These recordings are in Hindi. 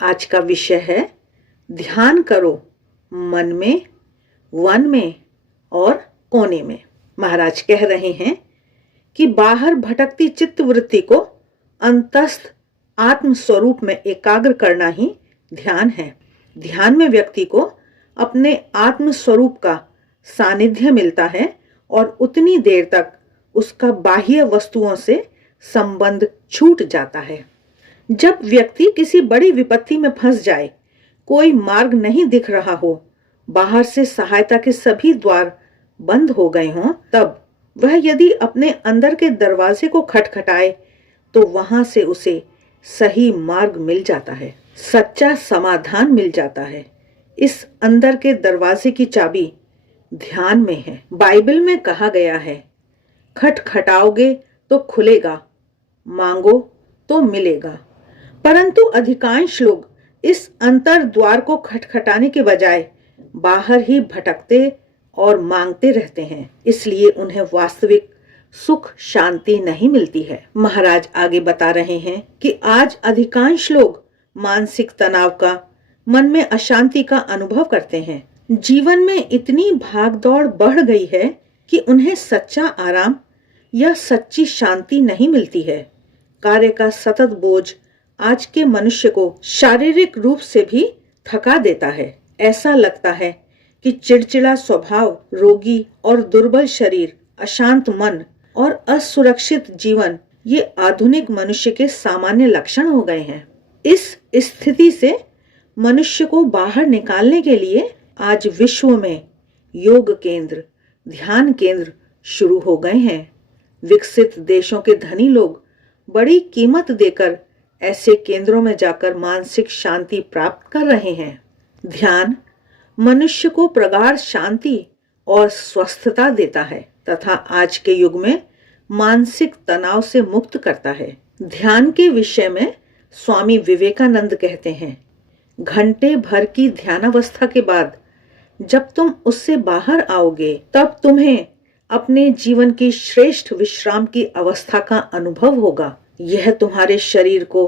आज का विषय है ध्यान करो मन में, वन में और कोने में। महाराज कह रहे हैं कि बाहर भटकती चित्त वृत्ति को अंतस्थ आत्म स्वरूप में एकाग्र करना ही ध्यान है। ध्यान में व्यक्ति को अपने आत्म स्वरूप का सानिध्य मिलता है और उतनी देर तक उसका बाह्य वस्तुओं से संबंध छूट जाता है। जब व्यक्ति किसी बड़ी विपत्ति में फंस जाए, कोई मार्ग नहीं दिख रहा हो, बाहर से सहायता के सभी द्वार बंद हो गए हों, तब वह यदि अपने अंदर के दरवाजे को खटखटाए तो वहां से उसे सही मार्ग मिल जाता है, सच्चा समाधान मिल जाता है। इस अंदर के दरवाजे की चाबी ध्यान में है। बाइबल में कहा गया है, खटखटाओगे तो खुलेगा, मांगो तो मिलेगा। परंतु अधिकांश लोग इस अंतर द्वार को खटखटाने के बजाय बाहर ही भटकते और मांगते रहते हैं, इसलिए उन्हें वास्तविक सुख शांति नहीं मिलती है। महाराज आगे बता रहे हैं कि आज अधिकांश लोग मानसिक तनाव का, मन में अशांति का अनुभव करते हैं। जीवन में इतनी भागदौड़ बढ़ गई है कि उन्हें सच्चा आराम या सच्ची शांति नहीं मिलती है। कार्य का सतत बोझ आज के मनुष्य को शारीरिक रूप से भी थका देता है। ऐसा लगता है कि चिड़चिड़ा स्वभाव, रोगी और दुर्बल शरीर, अशांत मन और असुरक्षित जीवन ये आधुनिक मनुष्य के सामान्य लक्षण हो गए हैं। इस स्थिति से मनुष्य को बाहर निकालने के लिए आज विश्व में योग केंद्र, ध्यान केंद्र शुरू हो गए हैं। विकसित देशों के धनी लोग बड़ी कीमत देकर ऐसे केंद्रों में जाकर मानसिक शांति प्राप्त कर रहे हैं। ध्यान मनुष्य को प्रगाढ़ शांति और स्वस्थता देता है तथा आज के युग में मानसिक तनाव से मुक्त करता है। ध्यान के विषय में स्वामी विवेकानंद कहते हैं, घंटे भर की ध्यानावस्था के बाद जब तुम उससे बाहर आओगे, तब तुम्हें अपने जीवन की श्रेष्ठ विश्राम की अवस्था का अनुभव होगा। यह तुम्हारे शरीर को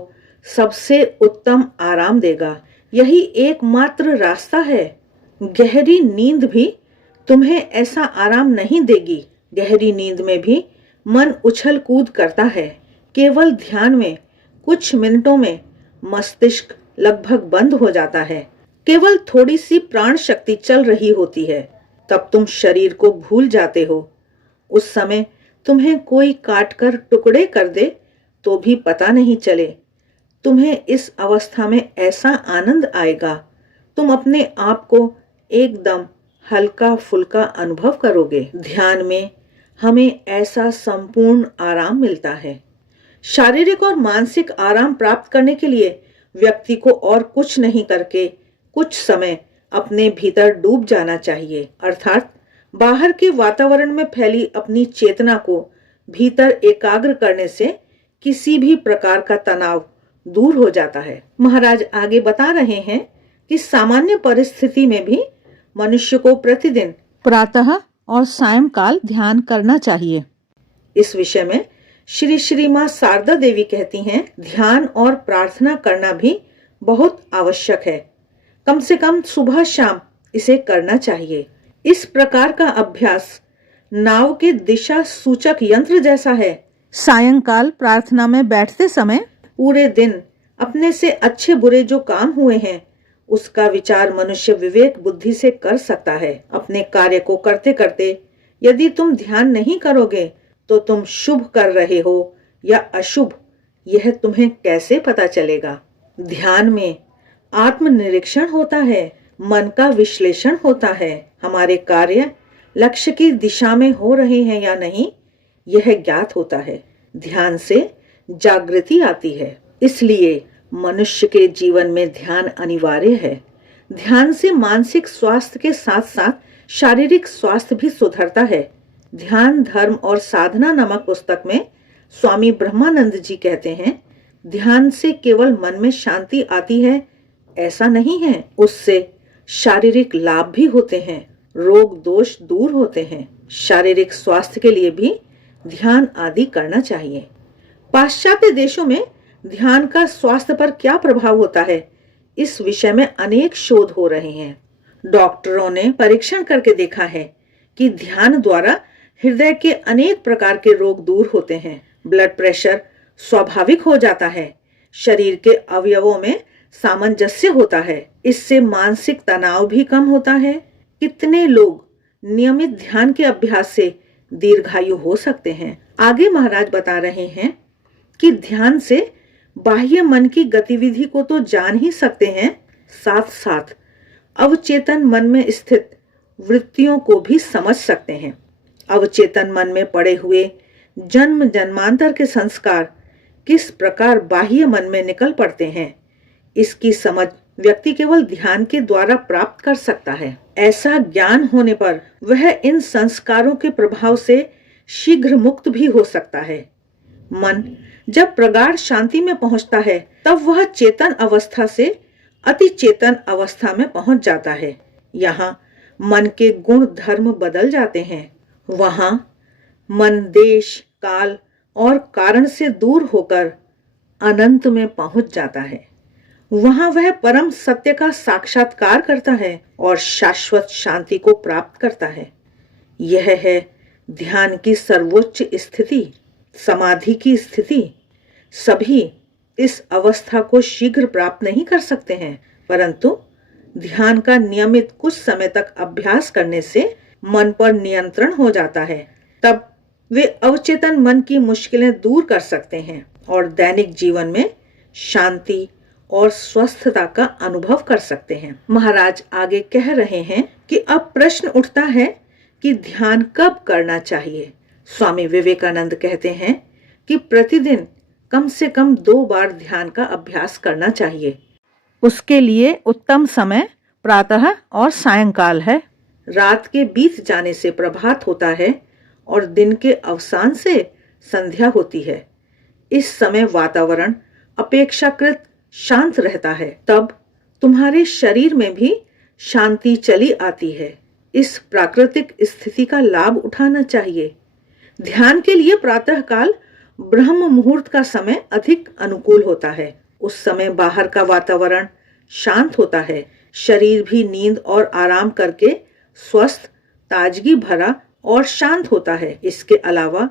सबसे उत्तम आराम देगा। यही एकमात्र रास्ता है। गहरी नींद भी तुम्हें ऐसा आराम नहीं देगी। गहरी नींद में भी मन उछल कूद करता है। केवल ध्यान में कुछ मिनटों में मस्तिष्क लगभग बंद हो जाता है। केवल थोड़ी सी प्राण शक्ति चल रही होती है, तब तुम शरीर को भूल जाते हो। उस समय तुम्हें कोई काट कर टुकड़े कर दे तो भी पता नहीं चले। तुम्हें इस अवस्था में ऐसा आनंद आएगा, तुम अपने आप को एकदम हल्का फुल्का अनुभव करोगे। ध्यान में हमें ऐसा संपूर्ण आराम मिलता है। शारीरिक और मानसिक आराम प्राप्त करने के लिए व्यक्ति को और कुछ नहीं करके कुछ समय अपने भीतर डूब जाना चाहिए, अर्थात बाहर के वातावरण में फैली अपनी चेतना को भीतर एकाग्र करने से किसी भी प्रकार का तनाव दूर हो जाता है। महाराज आगे बता रहे हैं कि सामान्य परिस्थिति में भी मनुष्य को प्रतिदिन प्रातः और सायंकाल ध्यान करना चाहिए। इस विषय में श्री श्री मां शारदा देवी कहती हैं, ध्यान और प्रार्थना करना भी बहुत आवश्यक है। कम से कम सुबह शाम इसे करना चाहिए। इस प्रकार का अभ्यास नाव के दिशा सूचक यंत्र जैसा है। सायंकाल प्रार्थना में बैठते समय पूरे दिन अपने से अच्छे बुरे जो काम हुए हैं उसका विचार मनुष्य विवेक बुद्धि से कर सकता है। अपने कार्य को करते करते यदि तुम ध्यान नहीं करोगे तो तुम शुभ कर रहे हो या अशुभ, यह तुम्हें कैसे पता चलेगा। ध्यान में आत्मनिरीक्षण होता है, मन का विश्लेषण होता है, हमारे कार्य लक्ष्य की दिशा में हो रहे हैं या नहीं यह ज्ञात होता है। ध्यान से जागृति आती है, इसलिए मनुष्य के जीवन में ध्यान अनिवार्य है। ध्यान से मानसिक स्वास्थ्य के साथ साथ शारीरिक स्वास्थ्य भी सुधरता है। ध्यान धर्म और साधना नामक पुस्तक में स्वामी ब्रह्मानंद जी कहते हैं, ध्यान से केवल मन में शांति आती है ऐसा नहीं है, उससे शारीरिक लाभ भी होते हैं, रोग दोष दूर होते हैं। शारीरिक स्वास्थ्य के लिए भी ध्यान आदि करना चाहिए। पाश्चात्य देशों में ध्यान का स्वास्थ्य पर क्या प्रभाव होता है, इस विषय में अनेक शोध हो रहे हैं। डॉक्टरों ने परीक्षण करके देखा है कि ध्यान द्वारा हृदय के अनेक प्रकार के रोग दूर होते हैं, ब्लड प्रेशर स्वाभाविक हो जाता है, शरीर के अवयवों में सामंजस्य होता है, इससे मानसिक तनाव भी कम होता है। कितने लोग नियमित ध्यान के अभ्यास से दीर्घायु हो सकते हैं। आगे महाराज बता रहे हैं कि ध्यान से बाह्य मन की गतिविधि को तो जान ही सकते हैं, साथ साथ अवचेतन मन में स्थित वृत्तियों को भी समझ सकते हैं। अवचेतन मन में पड़े हुए जन्म जन्मांतर के संस्कार किस प्रकार बाह्य मन में निकल पड़ते हैं, इसकी समझ व्यक्ति केवल ध्यान के द्वारा प्राप्त कर सकता है। ऐसा ज्ञान होने पर वह इन संस्कारों के प्रभाव से शीघ्र मुक्त भी हो सकता है। मन जब प्रगाढ़ शांति में पहुंचता है तब वह चेतन अवस्था से अति चेतन अवस्था में पहुंच जाता है। यहाँ मन के गुण धर्म बदल जाते हैं। वहां मन देश काल और कारण से दूर होकर अनंत में पहुंच जाता है। वहां वह परम सत्य का साक्षात्कार करता है और शाश्वत शांति को प्राप्त करता है। यह है ध्यान की सर्वोच्च स्थिति, समाधि की स्थिति। सभी इस अवस्था को शीघ्र प्राप्त नहीं कर सकते हैं, परंतु ध्यान का नियमित कुछ समय तक अभ्यास करने से मन पर नियंत्रण हो जाता है। तब वे अवचेतन मन की मुश्किलें दूर कर सकते हैं और दैनिक जीवन में शांति और स्वस्थता का अनुभव कर सकते हैं। महाराज आगे कह रहे हैं कि अब प्रश्न उठता है कि ध्यान कब करना चाहिए। स्वामी विवेकानंद कहते हैं कि प्रतिदिन कम से कम 2 बार ध्यान का अभ्यास करना चाहिए। उसके लिए उत्तम समय प्रातः और सायंकाल है। रात के बीत जाने से प्रभात होता है और दिन के अवसान से संध्या होती है। इस समय वातावरण अपेक्षाकृत शांत रहता है। तब तुम्हारे शरीर में भी शांति चली आती है। इस प्राकृतिक स्थिति का लाभ उठाना चाहिए। ध्यान के लिए प्रातःकाल ब्रह्म मुहूर्त का समय अधिक अनुकूल होता है। उस समय बाहर का वातावरण शांत होता है, शरीर भी नींद और आराम करके स्वस्थ, ताजगी भरा और शांत होता है। इसके अलावा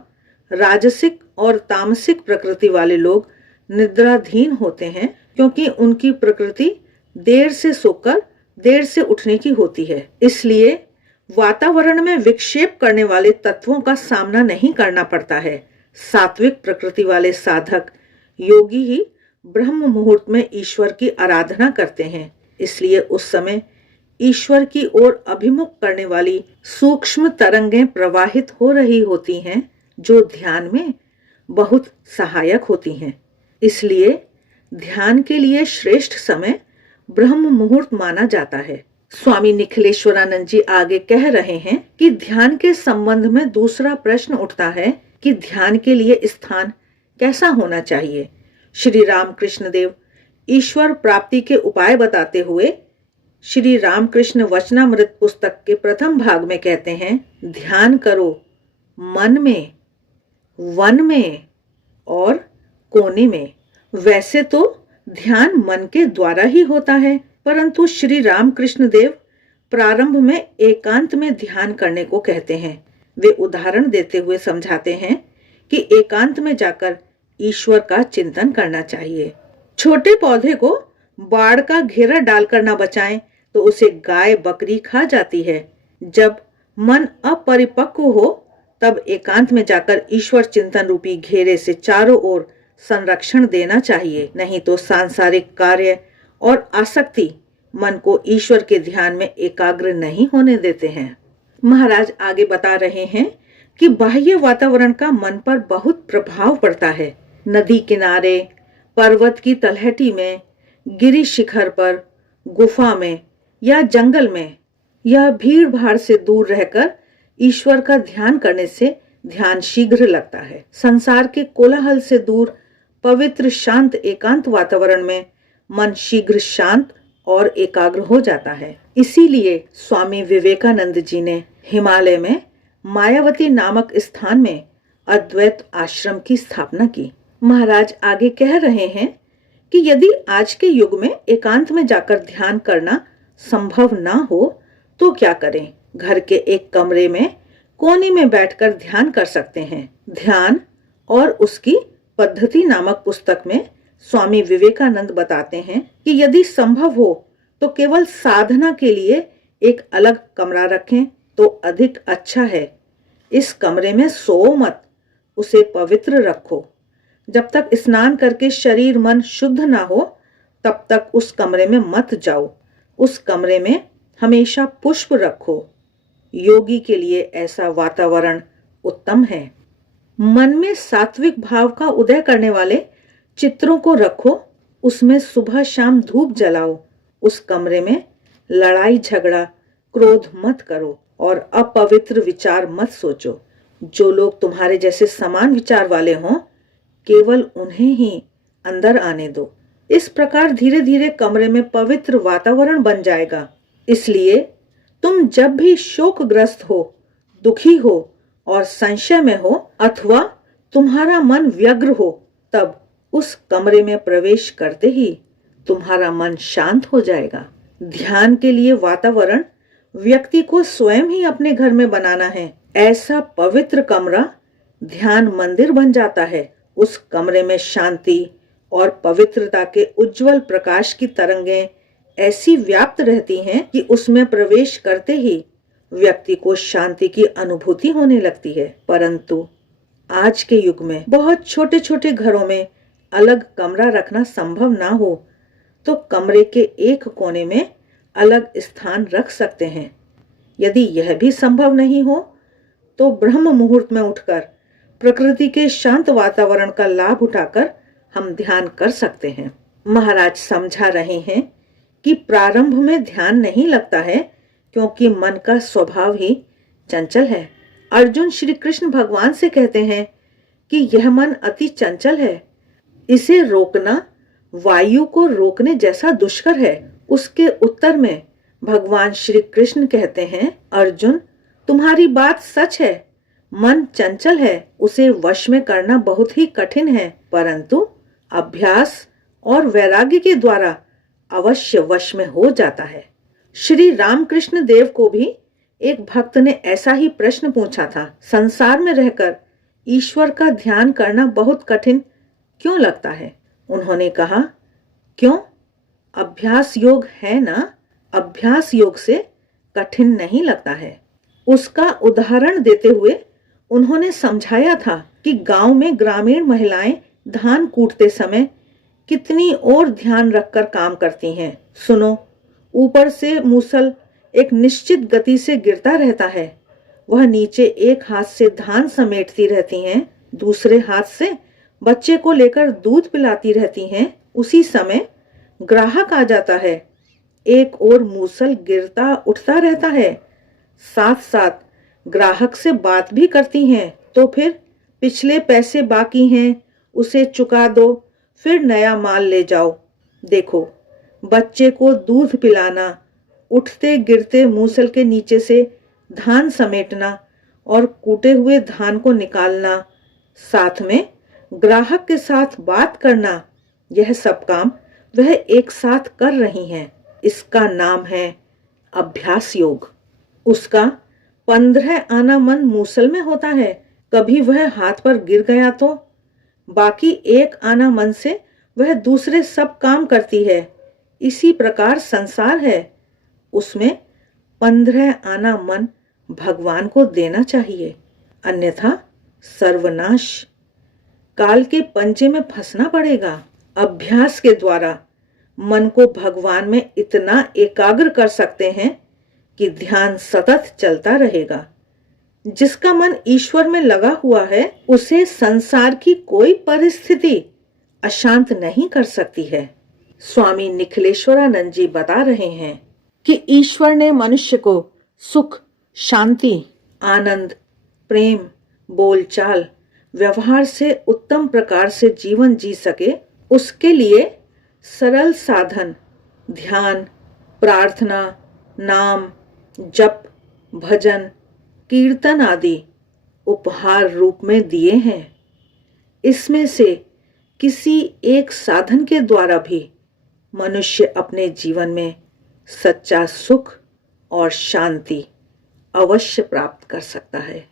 राजसिक और तामसिक प्रकृति वाले लोग निद्राधीन होते हैं, क्योंकि उनकी प्रकृति देर से सोकर देर से उठने की होती है। इसलिए वातावरण में विक्षेप करने वाले तत्वों का सामना नहीं करना पड़ता है। सात्विक प्रकृति वाले साधक योगी ही ब्रह्म मुहूर्त में ईश्वर की आराधना करते हैं। इसलिए उस समय ईश्वर की ओर अभिमुख करने वाली सूक्ष्म तरंगें प्रवाहित हो रही होती हैं, जो ध्यान में बहुत सहायक होती हैं। इसलिए ध्यान के लिए श्रेष्ठ समय ब्रह्म मुहूर्त माना जाता है। स्वामी निखिलेश्वरानंद जी आगे कह रहे हैं कि ध्यान के संबंध में दूसरा प्रश्न उठता है कि ध्यान के लिए स्थान कैसा होना चाहिए। श्री रामकृष्ण देव ईश्वर प्राप्ति के उपाय बताते हुए श्री रामकृष्ण वचनामृत पुस्तक के प्रथम भाग में कहते हैं, ध्यान करो मन में, वन में और कोने में। वैसे तो ध्यान मन के द्वारा ही होता है, परंतु श्री रामकृष्ण देव प्रारंभ में एकांत में ध्यान करने को कहते हैं। वे उदाहरण देते हुए समझाते हैं कि एकांत में जाकर ईश्वर का चिंतन करना चाहिए। छोटे पौधे को बाड़ का घेरा डालकर न बचाएं तो उसे गाय बकरी खा जाती है। जब मन अपरिपक्व हो तब एकांत में जाकर ईश्वर चिंतन रूपी घेरे से चारों ओर संरक्षण देना चाहिए, नहीं तो सांसारिक कार्य और आसक्ति मन को ईश्वर के ध्यान में एकाग्र नहीं होने देते हैं। महाराज आगे बता रहे हैं कि बाह्य वातावरण का मन पर बहुत प्रभाव पड़ता है। नदी किनारे, पर्वत की तलहटी में, गिरी शिखर पर, गुफा में या जंगल में यह भीड़ भाड़ से दूर रहकर ईश्वर का ध्यान करने से ध्यान शीघ्र लगता है। संसार के कोलाहल से दूर पवित्र शांत एकांत वातावरण में मन शीघ्र शांत और एकाग्र हो जाता है। इसीलिए स्वामी विवेकानंद जी ने हिमालय में मायावती नामक स्थान में अद्वैत आश्रम की स्थापना की। महाराज आगे कह रहे हैं कि यदि आज के युग में एकांत में जाकर ध्यान करना संभव ना हो तो क्या करें। घर के एक कमरे में कोने में बैठकर ध्यान कर सकते हैं। ध्यान और उसकी पद्धति नामक पुस्तक में स्वामी विवेकानंद बताते हैं कि यदि संभव हो तो केवल साधना के लिए एक अलग कमरा रखें तो अधिक अच्छा है। इस कमरे में सो मत, उसे पवित्र रखो। जब तक स्नान करके शरीर मन शुद्ध ना हो तब तक उस कमरे में मत जाओ। उस कमरे में हमेशा पुष्प रखो। योगी के लिए ऐसा वातावरण उत्तम है। मन में सात्विक भाव का उदय करने वाले चित्रों को रखो। उसमें सुबह शाम धूप जलाओ। उस कमरे में लड़ाई झगड़ा क्रोध मत करो और अपवित्र विचार मत सोचो। जो लोग तुम्हारे जैसे समान विचार वाले हों केवल उन्हें ही अंदर आने दो। इस प्रकार धीरे धीरे कमरे में पवित्र वातावरण बन जाएगा। इसलिए तुम जब भी शोकग्रस्त हो, दुखी हो और संशय में हो अथवा तुम्हारा मन व्यग्र हो तब उस कमरे में प्रवेश करते ही तुम्हारा मन शांत हो जाएगा। ध्यान के लिए वातावरण व्यक्ति को स्वयं ही अपने घर में बनाना है। ऐसा पवित्र कमरा ध्यान मंदिर बन जाता है। उस कमरे में शांति और पवित्रता के उज्जवल प्रकाश की तरंगें ऐसी व्याप्त रहती हैं कि उसमें प्रवेश करते ही व्यक्ति को शांति की अनुभूति होने लगती है। परंतु आज के युग में बहुत छोटे छोटे घरों में अलग कमरा रखना संभव ना हो तो कमरे के एक कोने में अलग स्थान रख सकते हैं। यदि यह भी संभव नहीं हो तो ब्रह्म मुहूर्त में उठकर प्रकृति के शांत वातावरण का लाभ उठाकर हम ध्यान कर सकते हैं। महाराज समझा रहे हैं कि प्रारंभ में ध्यान नहीं लगता है क्योंकि मन का स्वभाव ही चंचल है। अर्जुन श्री कृष्ण भगवान से कहते हैं कि यह मन अति चंचल है, इसे रोकना वायु को रोकने जैसा दुष्कर है। उसके उत्तर में भगवान श्री कृष्ण कहते हैं, अर्जुन तुम्हारी बात सच है, मन चंचल है, उसे वश में करना बहुत ही कठिन है, परंतु अभ्यास और वैराग्य के द्वारा अवश्य वश में हो जाता है। श्री रामकृष्ण देव को भी एक भक्त ने ऐसा ही प्रश्न पूछा था, संसार में रहकर ईश्वर का ध्यान करना बहुत कठिन क्यों लगता है? उन्होंने कहा, क्यों? अभ्यास योग है ना, अभ्यास योग से कठिन नहीं लगता है। उसका उदाहरण देते हुए उन्होंने समझाया था कि गांव में ग्रामीण महिलाएं धान कूटते समय कितनी और ध्यान रखकर काम करती हैं। सुनो, ऊपर से मूसल एक निश्चित गति से गिरता रहता है। वह नीचे एक हाथ से धान समेटती रहती हैं, दूसरे हाथ से बच्चे को लेकर दूध पिलाती रहती हैं। उसी समय ग्राहक आ जाता है, एक और मूसल गिरता उठता रहता है, साथ साथ ग्राहक से बात भी करती हैं। तो फिर पिछले पैसे बाकी हैं उसे चुका दो, फिर नया माल ले जाओ। देखो, बच्चे को दूध पिलाना, उठते गिरते मूसल के नीचे से धान समेटना और कूटे हुए धान को निकालना, साथ में ग्राहक के साथ बात करना, यह सब काम वह एक साथ कर रही हैं। इसका नाम है अभ्यास योग। उसका 15 आना मन मूसल में होता है। कभी वह हाथ पर गिर गया तो बाकी 1 आना मन से वह दूसरे सब काम करती है। इसी प्रकार संसार है, उसमें 15 आना मन भगवान को देना चाहिए, अन्यथा सर्वनाश, काल के पंजे में फंसना पड़ेगा। अभ्यास के द्वारा मन को भगवान में इतना एकाग्र कर सकते हैं कि ध्यान सतत चलता रहेगा। जिसका मन ईश्वर में लगा हुआ है उसे संसार की कोई परिस्थिति अशांत नहीं कर सकती है। स्वामी निखिलेश्वरानंद जी बता रहे हैं कि ईश्वर ने मनुष्य को सुख, शांति, आनंद, प्रेम, बोलचाल, व्यवहार से उत्तम प्रकार से जीवन जी सके उसके लिए सरल साधन ध्यान, प्रार्थना, नाम, जप, भजन, कीर्तन आदि उपहार रूप में दिए हैं। इसमें से किसी एक साधन के द्वारा भी मनुष्य अपने जीवन में सच्चा सुख और शांति अवश्य प्राप्त कर सकता है।